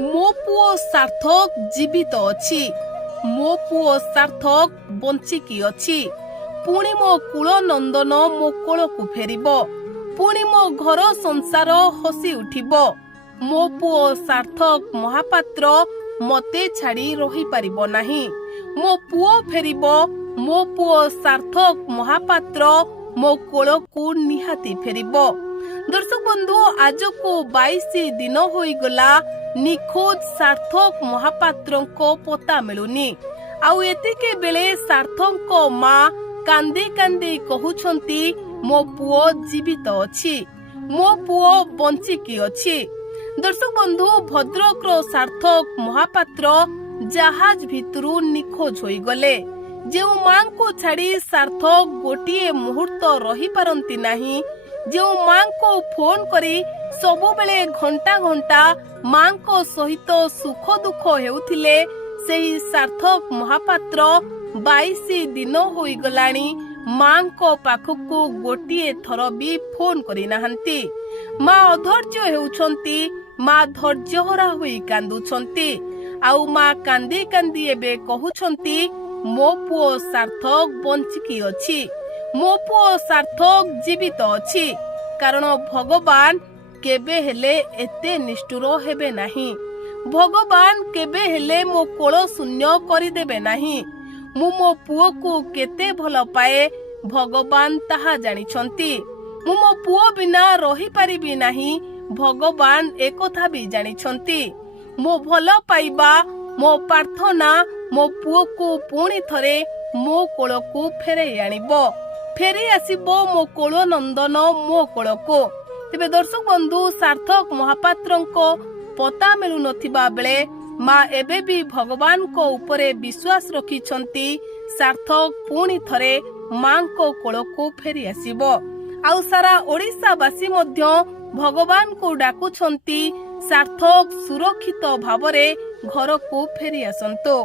ମୋ ପୁଅ ସାର୍ଥକ ଜୀବିତ ଅଛି। ମୋ ପୁଅ ସାର୍ଥକ ବଞ୍ଚିକି ଅଛି। ପୁଣି ମୋ କୁଳ ନନ୍ଦନ ମୋ କୋଳକୁ ଫେରିବ। ପୁଣି ମୋ ଘର ସଂସାର ହସି ଉଠିବ। ମୋ ପୁଅ ସାର୍ଥକ ମହାପାତ୍ର ମତେ ଛାଡ଼ି ରହିପାରିବ ନାହିଁ। ମୋ ପୁଅ ଫେରିବ। ମୋ ପୁଅ ସାର୍ଥକ ମହାପାତ୍ର ମୋ କୋଳକୁ ନିହାତି ଫେରିବ। ଦର୍ଶକ ବନ୍ଧୁ, ଆଜକୁ 22 ଦିନ ହୋଇଗଲା ନିଖୋଜ ସାର୍ଥକ ମହାପାତ୍ରଙ୍କ ପତା ମିଳୁନି। ଆଉ ଏତିକି ବେଳେ ସାର୍ଥକଙ୍କ ମା କାନ୍ଦି କାନ୍ଦି କହୁଛନ୍ତି, ମୋ ପୁଅ ଜୀବିତ ଅଛି, ମୋ ପୁଅ ବଞ୍ଚିକି ଅଛି। ଦର୍ଶକ ବନ୍ଧୁ, ଭଦ୍ରକର ସାର୍ଥକ ମହାପାତ୍ର ଜାହାଜ ଭିତରୁ ନିଖୋଜ ହୋଇଗଲେ। ଯେଉଁ ମାଙ୍କୁ ଛାଡ଼ି ସାର୍ଥକ ଗୋଟିଏ ମୁହୂର୍ତ୍ତ ରହିପାରନ୍ତି ନାହିଁ, ଯେଉଁ ମାଙ୍କୁ ଫୋନ କରି ସବୁବେଳେ ଘଣ୍ଟା ଘଣ୍ଟା ମାଙ୍କ ସହିତ ସୁଖ ଦୁଃଖ ହେଉଥିଲେ, ସେହି ସାର୍ଥକ ମହାପାତ୍ର 22 ଦିନ ହୋଇଗଲାଣି ମାଙ୍କ ପାଖକୁ ଗୋଟିଏ ଥର ବି ଫୋନ କରିନାହାନ୍ତି। ମା ଅଧୈର୍ଯ୍ୟ ହେଉଛନ୍ତି। ମା ଧୈର୍ଯ୍ୟହରା ହୋଇ କାନ୍ଦୁଛନ୍ତି। ଆଉ ମା କାନ୍ଦି କାନ୍ଦି ଏବେ କହୁଛନ୍ତି, ମୋ ପୁଅ ସାର୍ଥକ ବଞ୍ଚିକି ଅଛି, ମୋ ପୁଅ ସାର୍ଥକ ଜୀବିତ ଅଛି। କାରଣ ଭଗବାନ କେବେ ହେଲେ ଏତେ ନିଷ୍ଠୁର ହେବେ ନାହିଁ। ଭଗବାନ କେବେ ହେଲେ ମୋ କୋଳ ଶୂନ୍ୟ କରିଦେବେ ନାହିଁ। ମୁଁ ମୋ ପୁଅକୁ କେତେ ଭଲ ପାଏ ଭଗବାନ ତାହା ଜାଣିଛନ୍ତି। ମୁଁ ମୋ ପୁଅ ବିନା ରହିପାରିବି ନାହିଁ, ଭଗବାନ ଏକଥା ବି ଜାଣିଛନ୍ତି। ମୋ ଭଲ ପାଇବା, ମୋ ପ୍ରାର୍ଥନା ମୋ ପୁଅକୁ ପୁଣି ଥରେ ମୋ କୋଳକୁ ଫେରାଇ ଆଣିବ, ଫେରି ଆସିବ ମୋ କୋଳ ନନ୍ଦନ ମୋ କୋଳକୁ। ତେବେ ଦର୍ଶକ ବନ୍ଧୁ, ସାର୍ଥକ ମହାପାତ୍ରଙ୍କ ପତା ମିଳୁନଥିବା ବେଳେ ମା ଏବେ ବି ଭଗବାନଙ୍କ ଉପରେ ବିଶ୍ୱାସ ରଖିଛନ୍ତି ସାର୍ଥକ ପୁଣି ଥରେ ମାଙ୍କ କୋଳକୁ ଫେରି ଆସିବ। ଆଉ ସାରା ଓଡ଼ିଶାବାସୀ ମଧ୍ୟ ଭଗବାନଙ୍କୁ ଡାକୁଛନ୍ତି ସାର୍ଥକ ସୁରକ୍ଷିତ ଭାବରେ ଘରକୁ ଫେରି ଆସନ୍ତୁ।